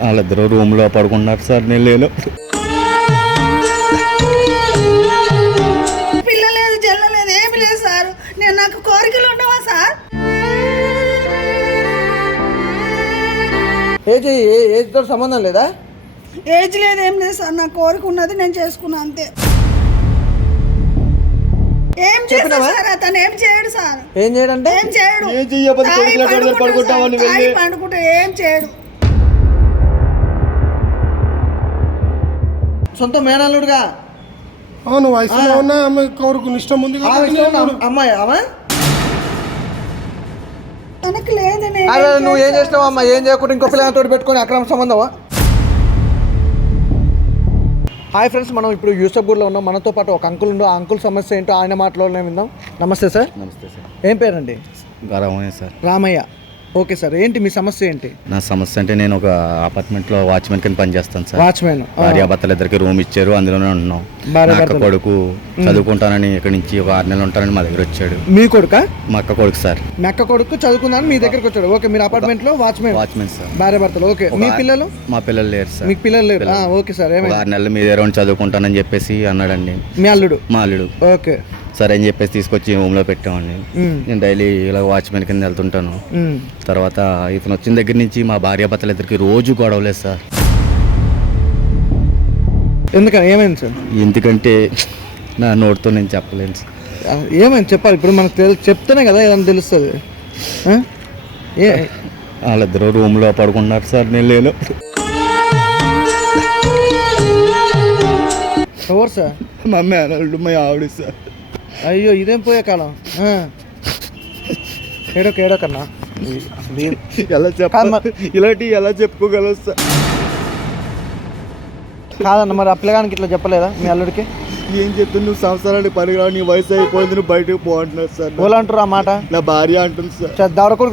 వాళ్ళిద్దరూ రూమ్లో పడుకున్నారు సార్ నేను లేను పిల్ల లేదు జల్ల లేదు ఏమి లేదు సార్. నేను నాకు కోరికలు ఉండవా సార్? ఏజ్ ఏజ్తో సంబంధం లేదా? ఏజ్ లేదు ఏం లేదు సార్. నా కోరిక ఉన్నది నేను చేసుకున్నా అంతే. ఏం చేస్తా చెప్పినావా? సార్ అతను? ఏం చేయడు సార్. ఏం చేయడంటే? ఏం చేయడు. ఏం తాగి పండుకుంటాడు సార్. తాగి. పండుకుంటే ఏం చేయడు. సొంత మేనల్లుడుగా? అవును వయసులో ఉన్న ఆమె కోరుకుని ఇష్టం ఉంది అమ్మాయి ఆమె? తనకు నువ్వు ఏం? చేసినావు అమ్మా ఏం చేయకుండా ఇంకో పిల్లలతో పెట్టుకొని అక్రమ సంబంధమా? హాయ్ ఫ్రెండ్స్ మనం ఇప్పుడు యూసఫ్గూడ్లో ఉన్నాం. మనతో పాటు ఒక అంకుల్ ఉండు. ఆ అంకుల్ సమస్య ఏంటో ఆయన మాటలోనే విందాం. నమస్తే సార్. నమస్తే సార్. ఏం పేరండి? గౌరవమే సార్. రామయ్య. Okay sir. ఏంటి మీ సమస్య ఏంటి? నా సమస్య అంటే నేను ఒక అపార్ట్మెంట్లో వాచ్మెన్ కింద పనిచేస్తాను సార్. వాచ్మెన్ భార్యాభర్తలు ఇద్దరికి రూమ్ ఇచ్చారు. అందులోనే మా అక్క. కొడుకు చదువుకుంటానని ఇక్కడి నుంచి ఒక ఆరు నెలలు ఉంటానని మా దగ్గర వచ్చాడు. మీ కొడుక? మా అక్క కొడుకు సార్. మీ అక్క కొడుకు చదువుకుందని మీ దగ్గరకు వచ్చాడు. ఓకే మీరు అపార్ట్మెంట్లో వాచ్మెన్ వాచ్మెన్ సార్. భార్య భర్తలు ఓకే మీ పిల్లలు? మా పిల్లలు లేరు సార్. మీకు పిల్లలు లేరు. ఓకే సార్ ఆరు నెలలు మీ దగ్గర చదువుకుంటానని చెప్పేసి అన్నాడండి. మీ అల్లుడు? మా అల్లుడు. ఓకే. సరే అని చెప్పేసి తీసుకొచ్చి రూమ్లో పెట్టామండి. నేను డైలీ ఇలా వాచ్మెన్ కింద వెళ్తుంటాను. తర్వాత ఇతను వచ్చిన దగ్గర నుంచి మా భార్యాభర్తలు ఇద్దరికి రోజు గొడవలేదు సార్. ఎందుకని? ఏమైంది సార్? ఎందుకంటే నా నోటితో నేను చెప్పలేను సార్. ఏమైంది? చెప్పాలి. ఇప్పుడు మనకు తెలు చెప్తేనే కదా ఏదైనా తెలుస్తుంది? ఏ? వాళ్ళిద్దరూ రూమ్లో పడుకున్నారు సార్. నేను లేను. ఎవరు సార్? మా మేనల్లుడు మా ఆవిడ సార్. అయ్యో ఇదేం పోయే కాలం. ఏడోక ఏడోకన్నా ఎలా మరి- ఇలాంటివి ఎలా చెప్పుకోగలరు సార్ కాదన్న మరి ఆ పిల్లగానికి ఇట్లా చెప్పలేదా మీ అల్లుడికి? ఏం చెప్తుంది? నువ్వు సంవత్సరానికి పనికిరావు నీ వయసు అయిపోయింది నువ్వు బయటకు పో అంటున్నారు సార్. అంటారు ఆ మాట? నా భార్య అంటుంది సార్.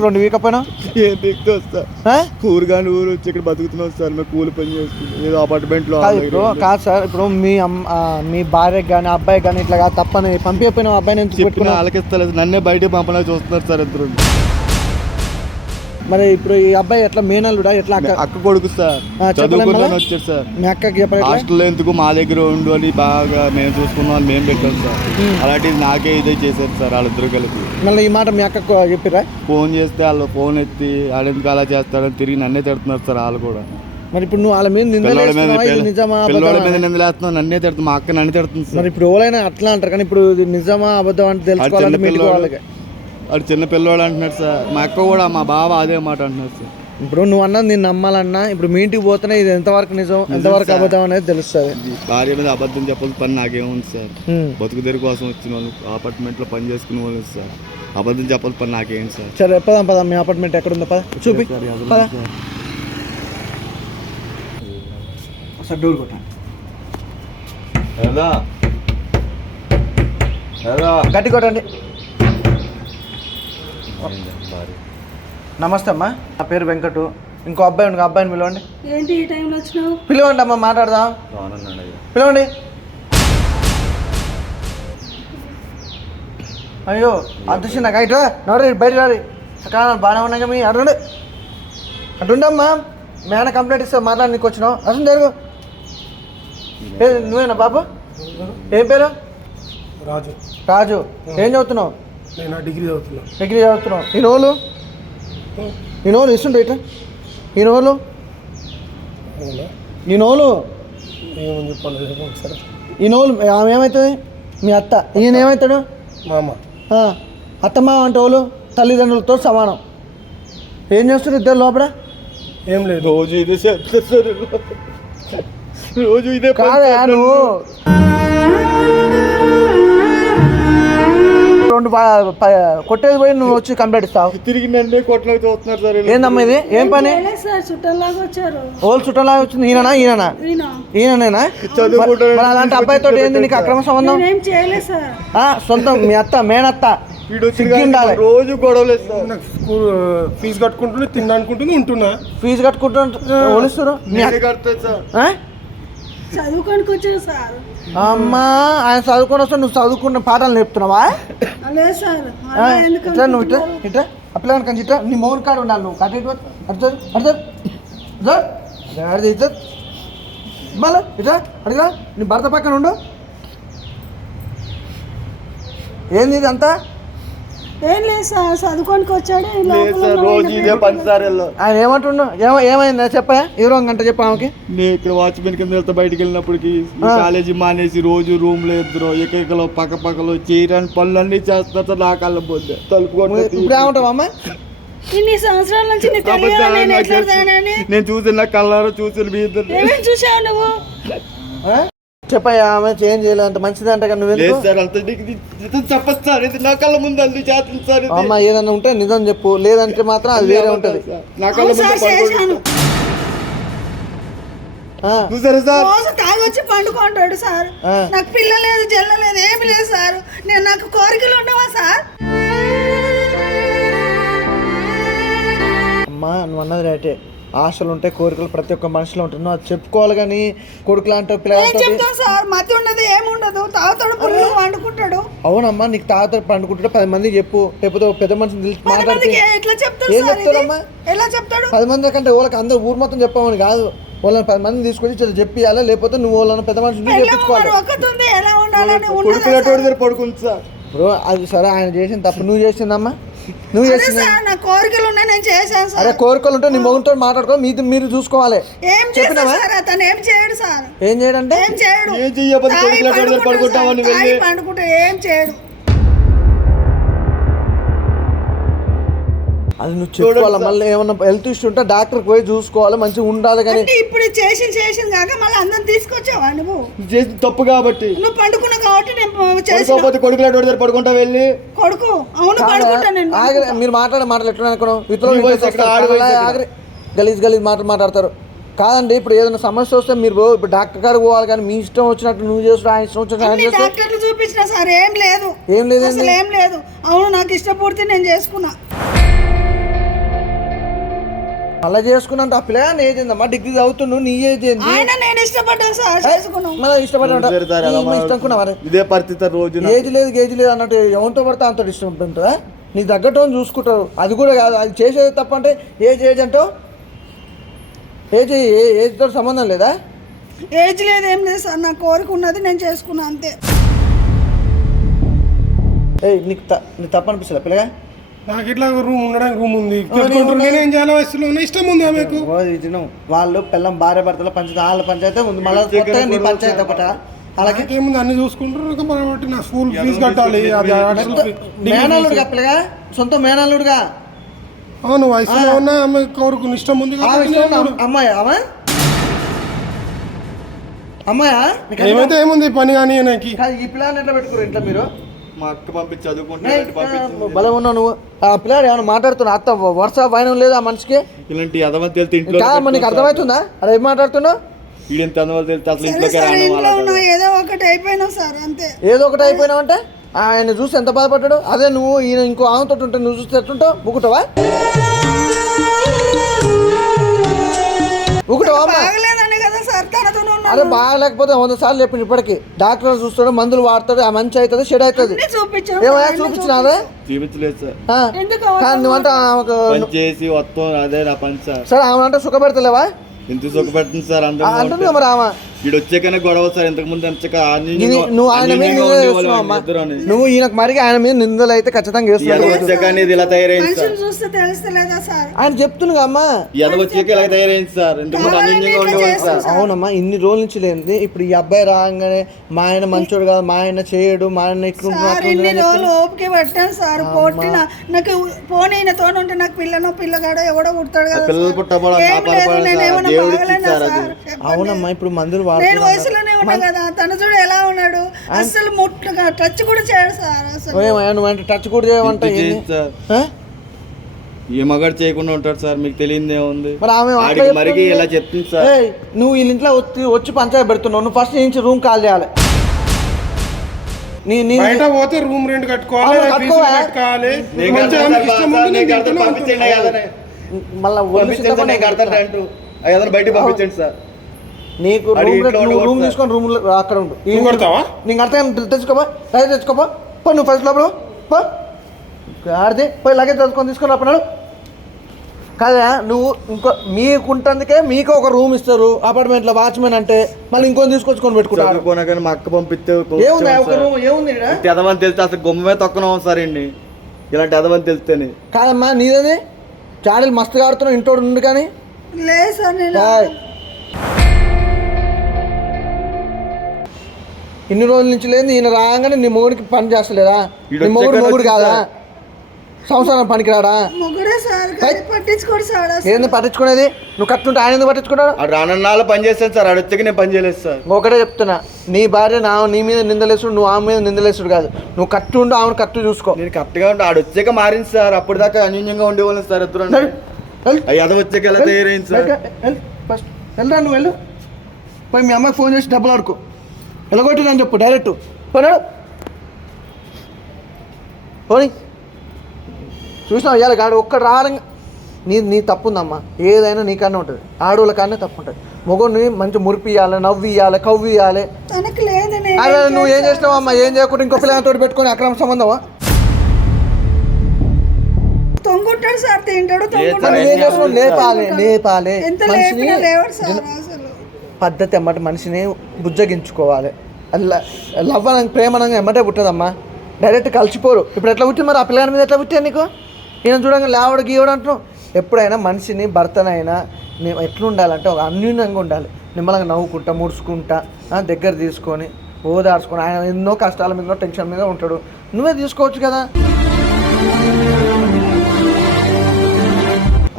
రెండు వీక్ పోయినా ఏం దిగుతుంది సార్? ఊరు కానీ ఊరు వచ్చి ఇక్కడ బతుకుతున్నాం సార్ మేము కూలి పని చేస్తున్నాం ఏదో అపార్ట్మెంట్లో కాదు ఇప్పుడు కాదు సార్ ఇప్పుడు మీ మీ భార్యకి కానీ అబ్బాయి కానీ ఇట్లా కాదు తప్పని పంపించకపోయిన అబ్బాయిని ఎందుకు చెప్పిన ఆలకిస్తలేదు నన్నే బయటకు పంపడానికి చూస్తున్నారు సార్ ఇద్దరు. మరి ఇప్పుడు ఈ అబ్బాయి ఎట్లా మేనల్లుడా? ఎట్లా అక్క? అక్క కొడుకు సార్? వచ్చారు సార్. మీ అక్కకి చెప్పలేదు హాస్టల్లో ఎందుకు మా దగ్గర ఉండు అని బాగా మేము చూసుకున్నాం మేము పెట్టాం సార్. అలాంటిది నాకే ఇదే చేశారు సార్ వాళ్ళిద్దరు కలిపి. మళ్ళీ ఈ మాట మీ అక్కకు చెప్పిరా? ఫోన్ చేస్తే వాళ్ళు ఫోన్ ఎత్తి వాళ్ళు ఎందుకు అలా చేస్తారని తిరిగి నన్నే తిడుతున్నారు సార్ వాళ్ళు కూడా. మరి ఇప్పుడు నువ్వు వాళ్ళ మీద నిందలేస్తున్నావా నిజమా? మీద నిందలేస్తున్నాను నన్నే తిడుతుంది మా అక్క నన్ను తిడుతుంది మరి సార్. ఇప్పుడు ఎవరైనా అట్లా అంటారు కానీ ఇప్పుడు నిజమా అబద్ధం అంటే తెలుసుకోవాలంటే వాడు చిన్న పిల్లవాడు అంటున్నాడు సార్. మా అక్క కూడా మా బావ అదే మాట అంటున్నారు సార్. ఇప్పుడు నువ్వు అన్నది నేను నమ్మాలన్నా ఇప్పుడు మీ ఇంటికి పోతేనే ఇది ఎంతవరకు నిజం ఎంతవరకు. అబద్ధం అనేది తెలుస్తుంది. భార్య మీద అబద్ధం చెప్పాల్సిన పని నాకేముంది సార్. బతుకు తెరి కోసం వచ్చిన వాళ్ళు అపార్ట్మెంట్లో పని చేసుకునే వాళ్ళు సార్. అబద్ధం చెప్పాల్సిన పని నాకేం సార్. సరే పదాం పదాం. మీ అపార్ట్మెంట్ ఎక్కడ ఉందో పద చూపి. సార్, పద. డోర్ కొట్టండి. గట్టి కొట్టండి. నమస్తే అమ్మా. నా పేరు వెంకటు. ఇంకో అబ్బాయి ఉంది అబ్బాయిని పిలవండి. ఏంటి ఈ టైంలో వచ్చినావు? పిలవండి అమ్మా మాట్లాడదాం. పిలవండి. అయ్యో అంత నాకు ఇటు నడు బయట రాలి. అక్కడ బాగానే ఉన్నాగా మీ అటుండే అటుండమ్మా మేన కంప్లైంట్ ఇస్తా మాట్లాడి నీకు వచ్చినావు అసలు జరుగు ఏ నువ్వేనా బాబు? ఏం పేరు? రాజు. రాజు. ఏం చదువుతున్నావు? నేను డిగ్రీ చదువుతున్నా. డిగ్రీ చదువుతున్నావు. ఈ నోలు ఈ నోలు ఇస్తుంటే ఇట్లా? ఈ నోలు అవునా? ఈ నోలు ఏమని చెప్పాలి చెప్పు ఒకసారి. ఈ నోలు ఆమె ఏమవుతుంది మీ అత్త. ఈయన ఏమవుతాడు మా అమ్మ ఆ, అత్తమ్మ అంటే వాళ్ళు తల్లిదండ్రులతో సమానం. ఏం చేస్తారు ఇద్దరు లోపల? ఏం లేదు. రోజు ఇదే చేస్తారు సార్. రోజు ఇదే కాదా సార్. నువ్వు. రెండు కొట్టేది పోయి నువ్వు వచ్చి కంప్లైంట్ ఇస్తావు. తిరిగి నన్నే కొట్టలకు చూస్తున్నారు సార్. ఏందమ్మా ఇది? ఏం పని? సార్ చుట్టాలాగా వచ్చింది ఈయననా ఈయననా? ఈయన. ఈయననేనా. మరి అలాంటి అబ్బాయితో ఏంది నీకు అక్రమ సంబంధం? నేనేం చేయలేదు సార్. ఆ, సొంతం మీ అత్త మేనత్త. రోజు గొడవలేదు స్కూల్ ఫీజు కట్టుకుంటున్నా తినడానికి ఉంటున్నా. ఫీజు కట్టుకుంటూ ఓలిస్తారు మీ సార్. ఆ? చదువుకోనికి వచ్చారు సార్. అమ్మా ఆయన చదువుకొని వస్తే నువ్వు చదువుకున్న పాఠాలు నేర్పుతున్నావా? ఇట్లా నువ్వు ఇట్లా? ఇట్లా అప్లై కనుక ఇట్లా నీ మౌన్ కార్డు ఉండాలి నువ్వు. కట్ట ఇటు అర్థం అర్థం గాడిద ఇజ్జత్ మళ్ళా ఇట్లా అడిగా నీ భర్త పక్కన ఉండు. ఏంది ఇదంతా? ఏం లేదు సార్ చదువుకోనికి వచ్చాడు లేదు సార్ రోజు ఆయన ఇదే వీళ్ళు. ఆయన ఏమంటుండు ఏమ ఏమైందా? చెప్పా ఎవరో గంట చెప్పా ఆమెకి. నేను ఇక్కడ వాచ్మెన్ కింద వెళ్తే బయటికి వెళ్ళినప్పటికి. కాలేజీ మానేసి రోజు రూమ్లో ఇద్దరు ఎకలో పక్క పక్కలో చేయడానికి పనులన్నీ చేస్తారు సార్ నా కళ్ళ పోతే తలుపు కొట్టి ఇప్పుడు ఏమంటావు అమ్మ? ఇన్ని సంవత్సరాల నుంచి నేను చూసిన కళ్ళారో చూసిన మీ ఇద్దరు చూసావు నువ్వు? ఆ? చెప్పయ్యా ఆమె చేంజ్ చేయలేదు అంత మంచిది అంట నువ్వు లేదు సార్ అంత ఇది చెప్పదు సార్ ఇది నా కళ్ళ ముందు అన్ని చేస్తుంది సార్ ఇది. అమ్మ ఏదన్నా ఉంటే నిజం చెప్పు లేదంటే మాత్రం అది వేరే ఉంటది. సార్, నా కళ్ళ అవును ముందు సార్ చేశాను. పడుకోండి. ఆ, చూసారా సార్? రోజు తాగొచ్చి పండుకుంటాడు సార్. ఆ. నాకు పిల్ల లేదు జల్ల లేదు ఏమి లేదు సార్. నేను నాకు కోరికలు ఉండవా సార్? అమ్మా నువ్వు అన్నది రైటే ఆశలు ఉంటాయి కోరికలు ప్రతి ఒక్క మనిషిలో నువ్వు అది చెప్పుకోవాలి కానీ కొడుకులు అంటే ఏం పిల్లలతో సార్ మతి ఉండదు ఏముండదు తాగుతాడు పుల్లు వండుకుంటాడు అవునమ్మా నీకు తాత పండుకుంటే పది మందికి చెప్పు. లేకపోతే పెద్ద మనిషిని మాట్లాడితే చెప్తాడు ఏం? చెప్తాడమ్మా? ఎలా చెప్తాడు? పది మంది కంటే వాళ్ళకి అందరూ ఊరు మొత్తం చెప్పామని కాదు. వాళ్ళని పది మందిని తీసుకొచ్చి చెప్పియాలి? లేకపోతే నువ్వు వాళ్ళని పెద్ద మనిషిని చెప్పించుకోవాలి? కొడుకు పడుకుంది సార్. బ్రో అది సరే ఆయన చేసిన తప్పు నువ్వు చేసిందమ్మా. నువ్వు సార్ నా కోరికలు ఉన్నాయి నేను చేశాను అరే సార్ కోరికలు ఉంటే నీ మొగుతో మాట్లాడుకో మీది మీరు చూసుకోవాలి. ఏం చేస్తా చెప్పినావా? సార్ అతను ఏం చేయడు సార్. ఏం చేయడంటే? ఏం చేయడు. ఏం. తాగి వెళ్ళి పండుకుంటే ఏం చేయడు. అది నువ్వు చెప్పుకోవాలి? మళ్ళీ ఏమన్నా హెల్త్ ఇష్యూ ఉంటే డాక్టర్కి పోయి చూసుకోవాలి మంచిగా ఉండాలి కానీ అంటే ఇప్పుడు చేసి చేసింది కాక మళ్ళీ అందరం తీసుకొచ్చావా నువ్వు? చేసి తప్పు కాబట్టి. నువ్వు పండుకున్నావు కాబట్టి నేను చేసిన పడుకోకపోతే కొడుకులు ఎటువంటి దగ్గర పడుకుంటా వెళ్ళి. కొడుకు? అవును పడుకుంటా నేను ఆగరే మీరు మాట్లాడే మాటలు ఎట్లా ఎక్కడ, ఆడి ఎక్కడ? ఆగరే. గలీజ్ గలీజ్ మాటలు మాట్లాడతారు. కాదండి ఇప్పుడు ఏదైనా సమస్య వస్తే మీరు పో- ఇప్పుడు డాక్టర్ గారు పోవాలి కానీ మీ ఇష్టం వచ్చినట్టు నువ్వు చేస్తూ ఆయన ఇష్టం వచ్చినట్టు ఆయన అన్ని డాక్టర్లు చూపించిన సార్ ఏం లేదు. ఏం లేదండి? అసలు ఏం లేదు. అవును నాకు ఇష్టపూర్తి నేను చేసుకున్నా. అలా చేసుకున్నంత ఆ పిల్లగా ఏజ్ ఏందమ్మా డిగ్రీ చదువుతుండు నీ ఏజ్ ఏంది? ఆయన నేను ఇష్టపడ్డాను సార్ చేసుకున్నాం మళ్ళీ ఇష్టపడ్డా ఇష్టం మరి? ఇదే పరిస్థితి రోజు. ఏజ్ లేదు గేజ్ లేదు అన్నట్టు ఎవరితో పడితే అంత ఇష్టం ఉంటుందా? నీకు తగ్గట్టు అని చూసుకుంటారు. అది కూడా కాదు అది చేసేది తప్పంటే ఏజ్ ఏజ్ అంటావు? ఏజ్ ఏ- ఏజ్తో సంబంధం లేదా? ఏజ్ లేదు ఏం లేదు సార్ నా కోరిక ఉన్నది నేను చేసుకున్నా అంతే. ఏయ్ నీకు త నీకు తప్పు అనిపిస్తుందా పిల్లగా? నాకు ఇట్లా రూమ్ ఉండడానికి రూమ్ ఉంది. నేనేం చేయాలి? వయసులో ఇష్టం ఉంది ఇది నువ్వు. వాళ్ళు పిల్లం భార్య భర్తల పంచాయతీ వాళ్ళ పంచాయతీ ఉంది. మళ్ళీ కొత్తగా నీ పంచాయతీ ఒకట? అలాగే నాకేముంది? అన్ని చూసుకుంటారు. ఇంకా మనం బట్టి నా స్కూల్ ఫీజు కట్టాలి. మేనల్లుడుగా పిల్లగా? సొంత మేనల్లుడుగా? అవును వయసులో ఉన్న ఆమె కోరుకుని ఇష్టం ఉంది కాబట్టి అమ్మాయి ఆమె? అమ్మాయా? ఏమైతే ఏముంది? పని కానీ నాకు. ఈ పిల్లని ఎట్లా పెట్టుకోరు ఇంట్లో మీరు? మా అక్క పంపించి చదువుకుంటే పంపించింది బలం ఉన్నావు నువ్వు. ఆ పిల్లాడు ఏమైనా మాట్లాడుతున్నా? అత్త వరుస వైనం లేదు ఆ మనిషికి? ఇలాంటి అదమని తెలితే ఇంట్లో కాదమ్మా నీకు అర్థమవుతుందా? అరే ఏం మాట్లాడుతున్నావు? వీడింత తెలితే అసలు ఇంట్లో ఏదో ఒకటి అయిపోయినా సార్ అంతే. ఏదో ఒకటి అయిపోయినావంటే ఆయన చూసి ఎంత బాధపడ్డాడు? అదే నువ్వు ఈయన ఇంకో ఆమెతో ఉంటే నువ్వు చూస్తే ఎట్లుంటావు? బుక్కుతావా బుక్కుతావా అరే బాగాలేకపోతే వంద సార్లు చెప్పింది ఇప్పటికి. డాక్టర్ చూస్తాడు మందులు వాడతాడు ఆ మంచి అవుతుంది చెడు అవుతుంది. ఏమయ్యా చూపించినారే చూపించలేదు సార్. నువ్వంటే ఆమెకు పని చేసి వస్తాం అదే నా పని సార్. సరే ఆమె అంటే సుఖపెడతలేవా? ఎంత సుఖపెడుతుంది సార్ మరి ఆమె. వీడు వచ్చాకనే గొడవ సార్ ఇంతకు ముందు ఎంచక నువ్వు ఆయన మీద. నువ్వు ఈయనకు మరిగి ఆయన మీద నిందలు అయితే ఖచ్చితంగా అనేది ఇలా తయారైంది సార్. మనుషులు చూస్తే తెలుస్తలేదా సార్? ఆయన చెప్తున్నా అమ్మా. ఈ ఎదవ వచ్చాక ఇలా తయారైంది సార్. ఇంతకు ముందు అన్యంగా ఉండేవాడు సార్. అవునమ్మా ఇన్ని రోజుల నుంచి లేనిది. ఇప్పుడు ఈ అబ్బాయి రాగానే మా ఆయన మంచోడు కాదు మా ఆయన చేయడు మా ఆయన ఇట్లుంటున్నాడు, సార్ ఇన్ని రోజులు ఓపిక పట్టాను సార్ పొట్టిన నాకు పోనీ ఉంటే నాకు పిల్లనో పిల్లగాడో ఎవడో పుడతాడు కదా పిల్లలు. చెప్పండి. అవునమ్మా ఇప్పుడు మందులు నేను వయసులోనే ఉన్నా కదా తను చూడు ఎలా ఉన్నాడు. అసలు ముట్టుగా టచ్ కూడా చేయడు సార్ అసలు. టచ్ కూడా చేయమంట ఇంత చేయండి సార్. ఆ? ఏ మగాడు చేయకుండా ఉంటాడు సార్ మీకు తెలియదే ఉంది. మరికి. ఇలా చెప్తుంది సార్? ఏయ్, నువ్వు వీళ్ళ ఇంట్లో వచ్చి వచ్చి పంచాయతీ పెడుతున్నావు. నువ్వు ఫస్ట్ నుంచి రూమ్ కాల్ చేయాలి. నీ నీ బయట పోతే రూమ్ రెంట్ కట్టుకోవాలి పంపించండి. మళ్ళీ సార్, బయటికి పంపించండి సార్. నీకు రూమ్ ఇంట్లో నువ్వు రూమ్ తీసుకొని రూమ్ అక్కడ ఉండు. కొడతావా? నీకు అర్థం తెచ్చుకోపా? లగేజ్ తెచ్చుకోపా? పో నువ్వు ఫస్ట్ లోపల పో. ఆడితే పోయి లగేజ్ తెచ్చుకొని తీసుకొని రాపన్నాడు కదా నువ్వు ఇంకో మీకుంటందుకే మీకు ఒక రూమ్ ఇస్తారు. అపార్ట్మెంట్లో వాచ్మెన్ అంటే మళ్ళీ ఇంకొని తీసుకొచ్చుకొని పెట్టుకుంటారు మా అక్క పంపిస్తే ఏముంది? ఒక రూమ్ ఏముంది? ఎదవని తెలిస్తే అసలు గుమ్మమే తొక్కనం సార్ అండి ఇలాంటి ఎదవని తెలిస్తేనే. కాదమ్మా నీదేది? చాడీలు మస్తుగా ఆడుతున్నావు ఇంటోడు నుండి కానీ. లేదు సార్ ఇన్ని రోజుల నుంచి లేదు ఈయన రాగానే నీ మొగుడికి పని చేస్తలేదా? నీ మొగుడు మొగుడు కాదా? సంవత్సరం పనికిరాడా. ఏంది పట్టించుకునేది? నువ్వు కట్టుంటే ఆయన ఎందుకు పట్టించుకున్నాడు? ఆ రానన్నాళ్ళు పని చేస్తాను సార్ ఆడ వచ్చాక నేను పని చేయలేదు సార్. ఒకటే చెప్తున్నా నీ భార్య నా నీ మీద నిందలేసుడు నువ్వు ఆమె మీద నిందలేసుడు కాదు. నువ్వు కట్టు ఉండు ఆమెను కట్టు చూసుకో. నేను కరెక్ట్గా ఉంటే ఆడ వచ్చాక మారింది సార్ అప్పుడు దాకా అన్యూన్యంగా ఉండేవాళ్ళం సార్. అవి ఎదవ వచ్చాక ఎలా తయారైంది సార్? ఫస్ట్. వెళ్ళరా నువ్వు వెళ్ళు. పోయి మీ అమ్మకి ఫోన్ చేసి డబ్బులు అడుకో వెళ్ళగొట్టినని చెప్పు డైరెక్ట్ పోనాడు. పోనీ. చూసినావు ఇవాళ గాడు ఒక్కడ రావడం నీ నీ తప్పు ఉందమ్మా ఏదైనా నీకన్నా ఉంటుంది. ఆడవాళ్ళ కన్నా తప్పు ఉంటుంది మొగుడిని మంచి మురిపియాలి నవ్వి ఇవ్వాలి కవ్వి ఇవ్వాలి ఏం నువ్వు ఏం చేసినావు అమ్మా ఏం చేయకుండా ఇంకో పిల్లలతో పెట్టుకొని అక్రమ సంబంధమా? తొంగుంటాడు సార్ తింటాడు లేపాలి ఎంత మనిషిని లేపినా లేవాడు సార్ అసలు పద్ధతి ఎమ్మటి మనిషిని బుజ్జగించుకోవాలి. లవ్ అనగా ప్రేమ అనగా ఎమ్మటే పుట్టదమ్మా. డైరెక్ట్ కలిసిపోరు. ఇప్పుడు ఎట్లా పుట్టింది మరి? ఆ పిల్లగాని మీద ఎట్లా పుట్టాను నీకు? ఈయన చూడంగా లేవడు గీయడు అంటున్నావు. ఎప్పుడైనా మనిషిని భర్తనైనా నేను ఎట్లా ఉండాలంటే ఒక అన్యూన్యంగా ఉండాలి. నిమ్మలంగా నవ్వుకుంటా ముడుచుకుంటా దగ్గర తీసుకొని ఓదార్చుకొని ఆయన ఎన్నో కష్టాల మీద టెన్షన్ మీద ఉంటాడు. నువ్వే తీసుకోవచ్చు కదా.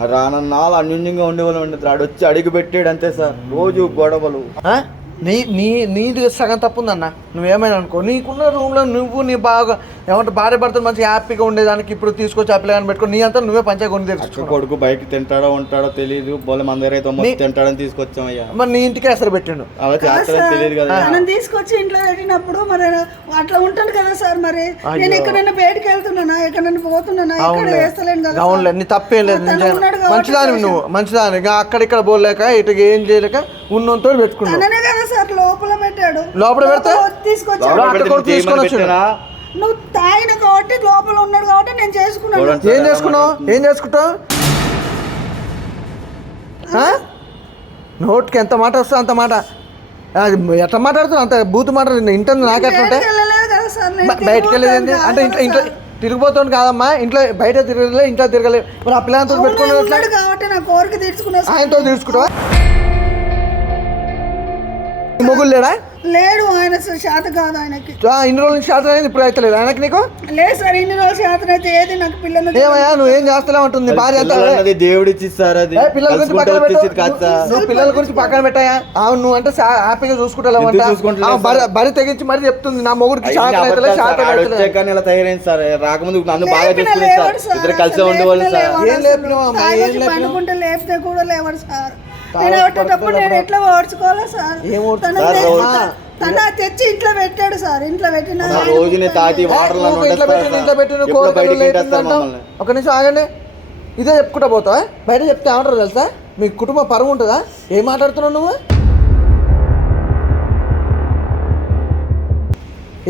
రానన్నాళ్ళు అన్యూన్యంగా ఉండేవాళ్ళం అండి వచ్చి అడిగి పెట్టాడు అంతే సార్. రోజు గొడవలు. నీ నీ నీది సగం తప్పుందన్న. నువ్వేమైనా అనుకో. నీకున్న రూమ్లో నువ్వు నీ బాగా ఏమంటే భార్య భర్తలు మంచిగా హ్యాపీగా ఉండేదానికి ఇప్పుడు తీసుకొచ్చి ఆ పిల్లగాని పెట్టుకో నీ అంతా నువ్వే పంచాయతీ కొని తెచ్చుకో కొడుకు బయట తింటాడో ఉంటాడో తెలియదు బోలే మన నీ- తింటాడని తీసుకొచ్చామయ్యా. మరి నీ ఇంటికి అసలు పెట్టిండు. అలా చేస్తాడని తెలియదు కదా. తనని తీసుకొచ్చి ఇంట్లో పెట్టినప్పుడు మరి అట్లా ఉంటాను కదా సార్ మరి. అయ్యో. నేను ఎక్కడైనా బయటకు వెళ్తున్నానా? ఎక్కడైనా పోతున్నానా? ఇక్కడ కదా అవునులే నీ తప్పేం లేదు మంచిదాని నువ్వు మంచిదాని. అక్కడిక్కడ పోలేక ఇటు ఏం చేయలేక ఉన్నంతో పెట్టుకున్నావు. తననే కదా సార్ లోపల పెట్టాడు. లోపల పెడితే? నేను తీసుకొని. పెట్టానా? నువ్వు తాగిన కాబట్టి లోపల ఉన్నాడు కాబట్టి నేను చేసుకున్నాను. ఏం చేసుకున్నావు? ఏం చేసుకుంటావు? నోటికి ఎంత మాట వస్తే అంత మాట. అది ఎట్లా మాట్లాడుతున్నావు? అంత బూతు మాట ఇంటర్ నాకెట్లా ఉంటాయి బయటకు వెళ్ళేది అంటే ఇంట్లో ఇంట్లో. తిరిగిపోతుంది కాదమ్మా. ఇంట్లో బయట తిరగలే ఇంట్లో తిరగలే. మరి ఆ పిల్లలతో ఎట్లా? ఉన్నాడు కాబట్టి నా కోరిక తీర్చుకున్నా. ఆయనతో తీర్చుకుంటావా? లేడా? లేడు ఆయన శాత కాదు ఆయనకి. ఆ, ఇన్ని రోజుల శాతం అయింది ఇప్పుడు అయితే లేదు ఆయనకి నీకు? లేదు సార్ ఇన్ని రోజులు శాతం అయితే ఏది నాకు పిల్లలు ఏమయ్యా నువ్వు ఏం చేస్తలేవు అంటుంది అది భార్య అన్నది దేవుడు ఇచ్చిస్తారు? అది పిల్లల గురించి పక్కన సార్. నువ్వు పిల్లల గురించి పక్కన పెట్టాయా అవును నువ్వు అంటే హ్యాపీగా చూసుకుంటావు బరి బరి తెగించి మరి చెప్తుంది. నా మొగుడికి శాతం అయితే సార్. శాతం వచ్చాక ఇలా తయారైంది సార్? రాకముందు నన్ను బాగా లేవాడు సార్. సార్. ఇద్దరు కలిసే ఉండేవాళ్ళు సార్. ఏం. లేపినావు అమ్మా? ఏం లేపినావు? లేపితే కూడా లేవాడు సార్. నేను వచ్చేటప్పుడు నేను? ఎట్లా ఓడ్చుకోవాలా సార్. ఏం ఓడ్చు- తన సార్, తెచ్చి- ఇంట్లో పెట్టాడు సార్. ఇంట్లో పెట్టిన రోజునే తాతి వాటర్ నువ్వు ఇంట్లో పెట్టిన ఇంట్లో పెట్టిన ఒక నిమిషం ఆగండి. ఇదే చెప్పుకుంటా పోతావా? బయట చెప్తే ఏమంటారు తెలుసా? మీ కుటుంబ పరువు ఉంటుందా? ఏం మాట్లాడుతున్నావు నువ్వు?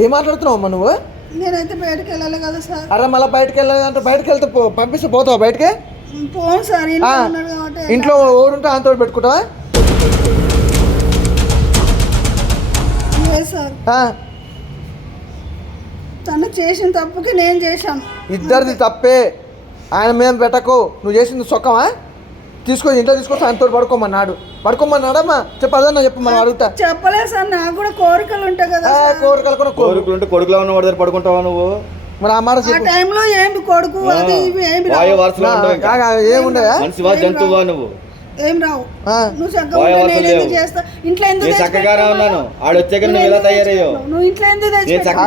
ఏం మాట్లాడుతున్నావు అమ్మా నువ్వు? నేనైతే బయటకు వెళ్ళాలి కదా సార్. అరే మళ్ళీ బయటకు వెళ్ళాలంటే బయటకు వెళ్తే పో- పంపిస్తే పోతావా బయటకి? పోను సార్ ఆ, ఇంట్లో ఉన్నాడు కాబట్టి ఇంట్లో ఓడుంటే అంతో పెట్టుకుంటావా? లేదు సార్. ఆ, తను చేసిన తప్పుకి నేను చేశాను. ఇద్దరిది తప్పే. ఆయన మీద పెట్టకు. నువ్వు చేసింది సొక్కమా? తీసుకొని ఇంట్లో తీసుకొచ్చి ఆయనతో పడుకోమన్నాడు. పడుకోమన్నాడమ్మా? చెప్పు అదన్నా చెప్పు మనం అడుగుతా. చెప్పలేదు సార్ నాకు కూడా కోరికలు ఉంటాయి కదా ఆ, సార్. కోరికలు కూడా కోరు. కోరుకులు ఉంటే కొడుకులో ఉన్న వాడి దగ్గర పడుకుంటావా నువ్వు? మరి ఆ మాట ఆ చెప్పు టైంలో ఏమి కొడుకు? అది ఇవి ఏమి వాయు రావు. వరుసలో ఉండవు ఇంకా. మనిషివా జంతువా నువ్వు. ఏం రావు. నువ్వు చక్కగా. చేస్తా? ఇంట్లో ఎందుకు పెట్టుకున్నావు? ఉన్నాను ఆడొచ్చాక నువ్వు తయారయ్యావు? తెచ్చి నువ్వు ఇంట్లో ఎందుకు చక్కగా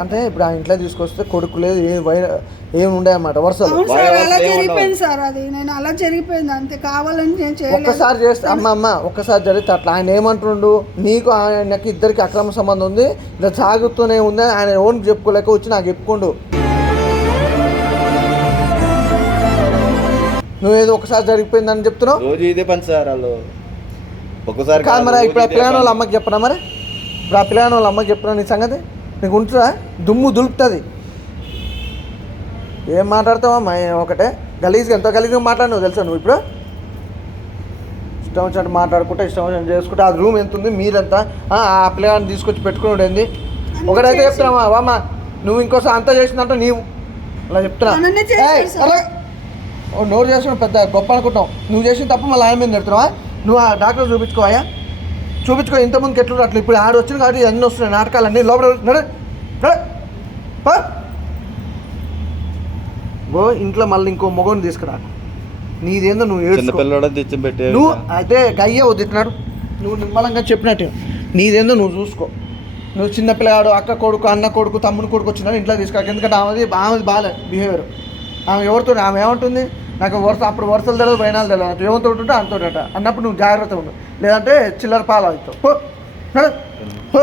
అంటే ఇప్పుడు ఆ ఇంట్లో తీసుకొస్తే కొడుకు లేదు ఏం వై- ఏం ఉండే అన్నమాట వరుసలు అలా ఏమి. జరిగిపోయింది సార్ అది. నేను అలా జరిగిపోయింది అంతే. కావాలని నేను చేయలేదు. ఒక్కసారి చేస్తే అమ్మ అమ్మ ఒక్కసారి జరిగితే అట్లా. ఆయన ఏమంటుండు? నీకు ఆయనకి ఇద్దరికి అక్రమ సంబంధం ఉంది. ఇలా సాగుతూనే ఉంది. ఆయన ఓన్ చెప్పుకోలేక వచ్చి నాకు చెప్పుకోండు. నువ్వేదో ఒకసారి జరిగిపోయిందని చెప్తున్నావు? రోజు ఇదే పని సార్ వాళ్ళు. ఒక్కసారి కాదు మరి ఇప్పుడు ఆ పిల్లని వాళ్ళ. అమ్మకి చెప్పనా మరి? ఇప్పుడు ఆ పిల్లని వాళ్ళ అమ్మకి చెప్పినా నీ సంగతి? నీకు ఉంటుందా? దుమ్ము దులుపుతుంది. ఏం మాట్లాడతావమ్మా ఏం ఒకటే. గలీజ్గా ఎంత గలీజ్గా మాట్లాడినావు తెలుసా నువ్వు ఇప్పుడు? ఇష్టం వచ్చినట్టు మాట్లాడుకుంటే ఇష్టం వచ్చినట్టు చేసుకుంటే. ఆ రూమ్ ఎంత ఉంది? మీరెంత? ఆ ఆ పిల్లగాన్ని తీసుకొచ్చి పెట్టుకున్నాడు ఏంది? ఒకటైతే చెప్తున్నావా? వామ్మ నువ్వు ఇంకోసారి అంతా చేసిందంటే నీవు. అలా చెప్తున్నా. నోరు చేసుకుని పెద్ద గొప్ప అనుకుంటావు నువ్వు చేసిన తప్పు మళ్ళీ ఆయన మీద పెడుతున్నావా నువ్వు ఆ డాక్టర్ చూపించుకోవా చూపించుకో ఇంతకుముందుకు ఎట్లా అట్లా? ఇప్పుడు ఆడు వచ్చింది కాబట్టి అన్నీ వస్తున్నాయి నాటకాలు అన్నీ లోపల నడు. ఓ ఇంట్లో మళ్ళీ ఇంకో మొగోని తీసుకురా. నీదేందో నువ్వు పెట్టి నువ్వు అయితే గయ్య వద్దుతున్నాడు నువ్వు నిమ్మలంగా చెప్పినట్టు. నీదేందో నువ్వు చూసుకో. నువ్వు చిన్న పిల్లగాడు అక్క కొడుకు అన్న కొడుకు తమ్ముడు కొడుకు వచ్చినాడు ఇంట్లో తీసుకురా. ఎందుకంటే ఆమెది ఆమెది బాగాలే బిహేవియర్ ఆమె ఎవరితో ఆమె ఏమంటుంది? నాకు వరుస అప్పుడు వరుసలు తెలియదు బయనాలు తెలియదు. ఏమంతో ఉంటుంటే అంతోటట అన్నప్పుడు నువ్వు జాగ్రత్త ఉండు. లేదంటే చిల్లర పాలు అవుతావు. పో. పో.